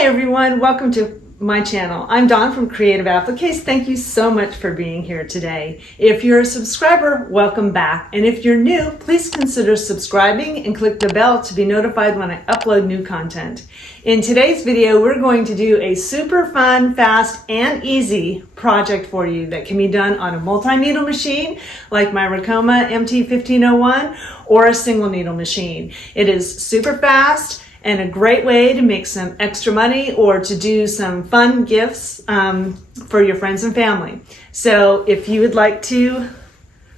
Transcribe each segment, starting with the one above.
Hi everyone, welcome to my channel. I'm Dawn from Creative Appliques. Thank you so much for being here today. If you're a subscriber, welcome back. And if you're new, please consider subscribing and click the bell to be notified when I upload new content. In today's video, we're going to do a super fun, fast, and easy project for you that can be done on a multi-needle machine like my Ricoma MT1501 or a single needle machine. It is super fast and a great way to make some extra money or to do some fun gifts for your friends and family. So if you would like to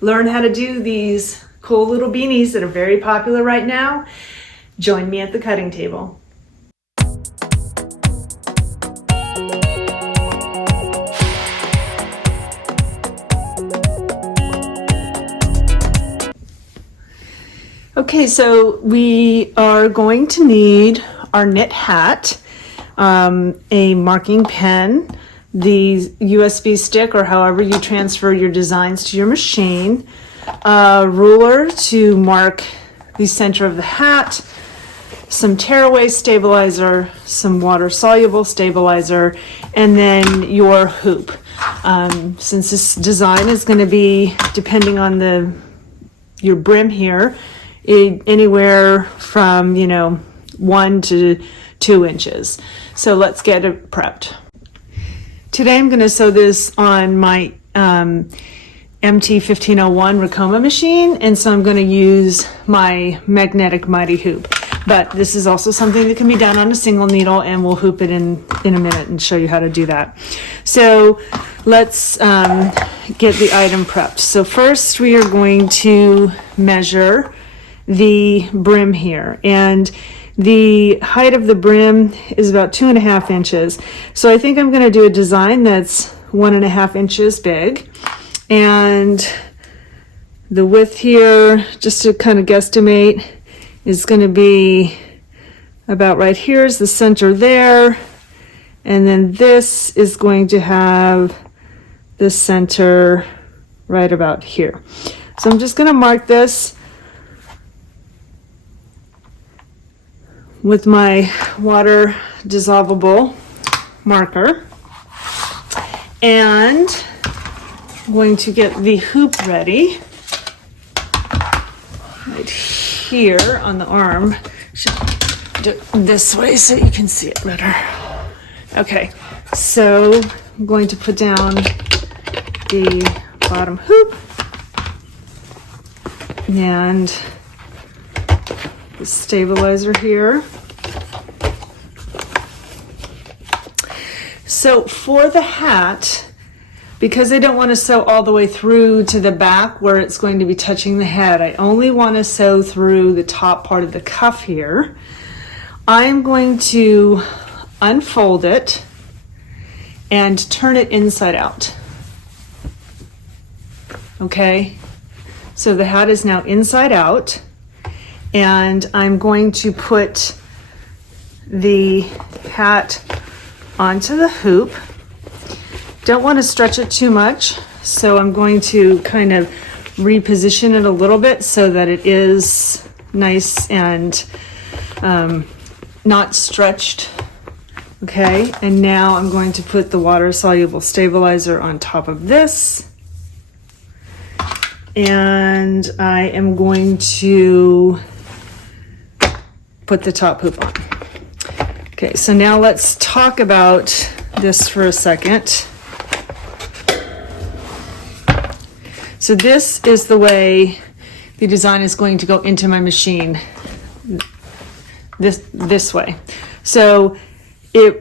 learn how to do these cool little beanies that are very popular right now, join me at the cutting table. Okay, so we are going to need our knit hat, a marking pen, the USB stick or however you transfer your designs to your machine, a ruler to mark the center of the hat, some tearaway stabilizer, some water-soluble stabilizer, and then your hoop. Since this design is going to be, depending on your brim here, anywhere from 1 to 2 inches. So let's get it prepped. Today I'm going to sew this on my MT1501 Ricoma machine, and so I'm going to use my magnetic MightyHoop. But this is also something that can be done on a single needle, and we'll hoop it in a minute and show you how to do that. So let's get the item prepped. So first we are going to measure the brim here, and the height of the brim is about 2.5 inches. So I think I'm going to do a design that's 1.5 inches big, and the width here, just to kind of guesstimate, is going to be about right here is the center there, and then this is going to have the center right about here. So I'm just going to mark this with my water dissolvable marker, and I'm going to get the hoop ready right here on the arm. Should do it this way so you can see it better. Okay, so I'm going to put down the bottom hoop and the stabilizer here. So for the hat, because I don't want to sew all the way through to the back where it's going to be touching the head, I only want to sew through the top part of the cuff here. I'm going to unfold it and turn it inside out. Okay, so the hat is now inside out, and I'm going to put the hat onto the hoop. Don't want to stretch it too much, so I'm going to kind of reposition it a little bit so that it is nice and not stretched. Okay, and now I'm going to put the water-soluble stabilizer on top of this, and I am going to put the top hoop on. Okay, so now let's talk about this for a second. So this is the way the design is going to go into my machine, this way. So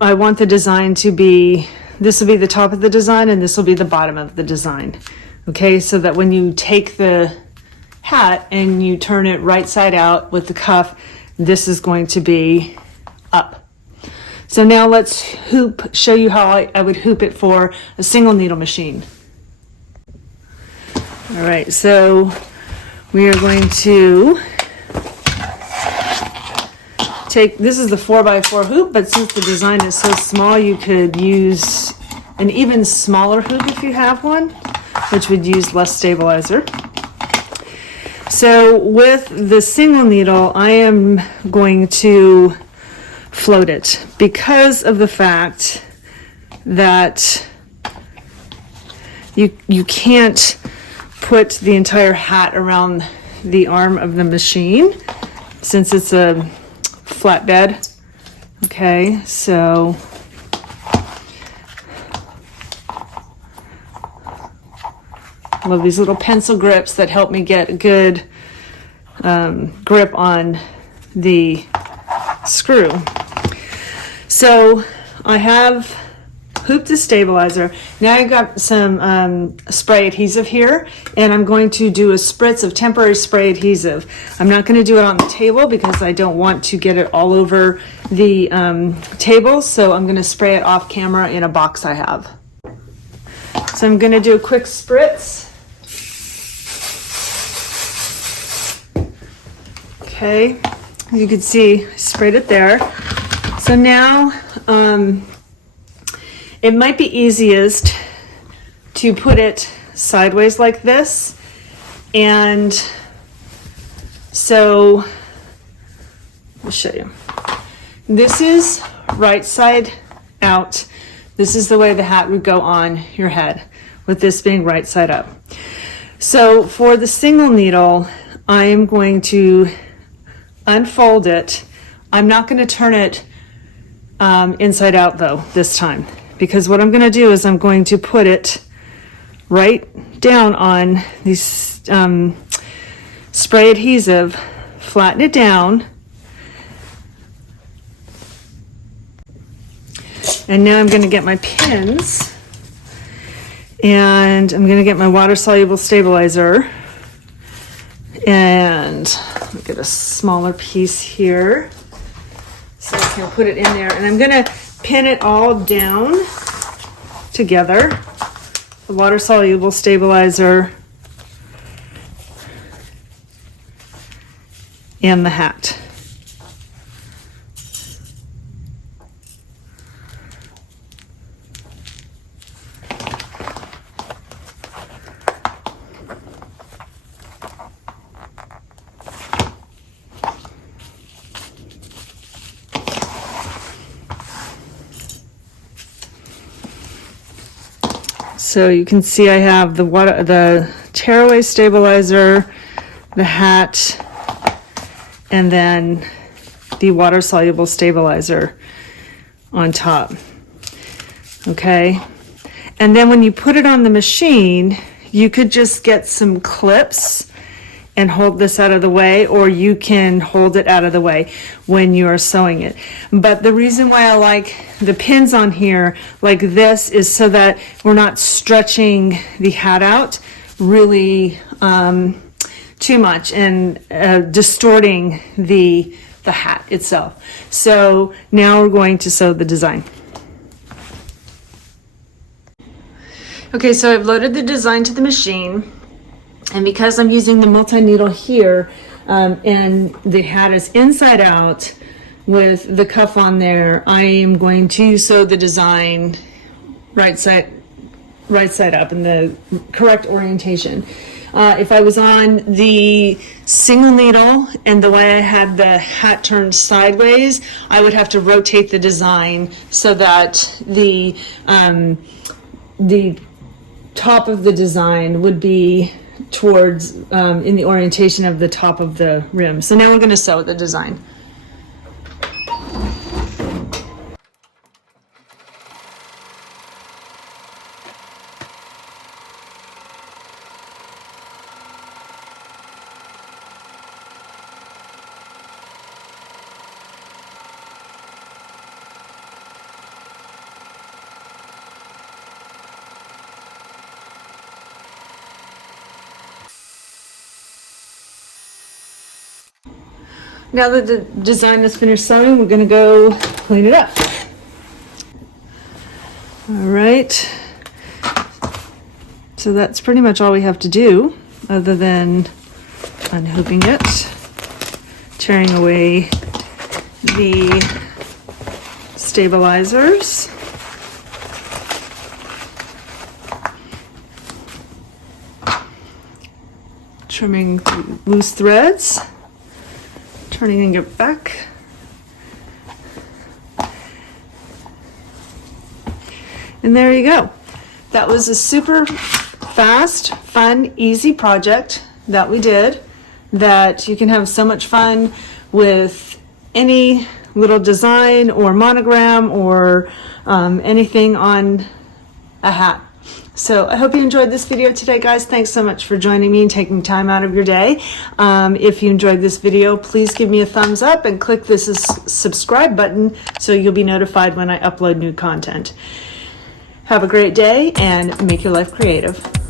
I want the design to be, this will be the top of the design and this will be the bottom of the design. Okay, so that when you take the hat and you turn it right side out with the cuff, this is going to be up. So now let's show you how I would hoop it for a single needle machine. All right, so we are going to take, this is the 4x4 hoop, but since the design is so small, you could use an even smaller hoop if you have one, which would use less stabilizer. So with the single needle, I am going to float it because of the fact that you can't put the entire hat around the arm of the machine since it's a flatbed. Okay, so I love these little pencil grips that help me get a good grip on the screw. So I have hooped the stabilizer. Now I've got some spray adhesive here, and I'm going to do a spritz of temporary spray adhesive. I'm not going to do it on the table because I don't want to get it all over the table, so I'm going to spray it off camera in a box I have. So I'm going to do a quick spritz. Okay, you can see I sprayed it there. So now it might be easiest to put it sideways like this. And so I'll show you. This is right side out. This is the way the hat would go on your head, with this being right side up. So for the single needle, I am going to unfold it. I'm not going to turn it inside out though this time, because what I'm going to do is I'm going to put it right down on these spray adhesive, flatten it down, and now I'm going to get my pins and I'm going to get my water-soluble stabilizer, and I'll get a smaller piece here so I can put it in there, and I'm going to pin it all down together, the water-soluble stabilizer and the hat. So you can see I have the tearaway stabilizer, the hat, and then the water-soluble stabilizer on top. Okay, and then when you put it on the machine, you could just get some clips and hold this out of the way, or you can hold it out of the way when you are sewing it. But the reason why I like the pins on here like this is so that we're not stretching the hat out really too much and distorting the hat itself. So now we're going to sew the design. Okay, so I've loaded the design to the machine. And because I'm using the multi-needle here, and the hat is inside out with the cuff on there, I am going to sew the design right side up in the correct orientation. If I was on the single needle and the way I had the hat turned sideways, I would have to rotate the design so that the top of the design would be towards in the orientation of the top of the rim. So now we're going to sew the design. Now that the design is finished sewing, we're going to go clean it up. All right. So that's pretty much all we have to do, other than unhooping it, tearing away the stabilizers, trimming loose threads, turning and get back, And there you go. That was a super fast, fun, easy project that we did, that you can have so much fun with any little design or monogram or anything on a hat. So I hope you enjoyed this video today, guys. Thanks so much for joining me and taking time out of your day. If you enjoyed this video, please give me a thumbs up and click this subscribe button so you'll be notified when I upload new content. Have a great day and make your life creative.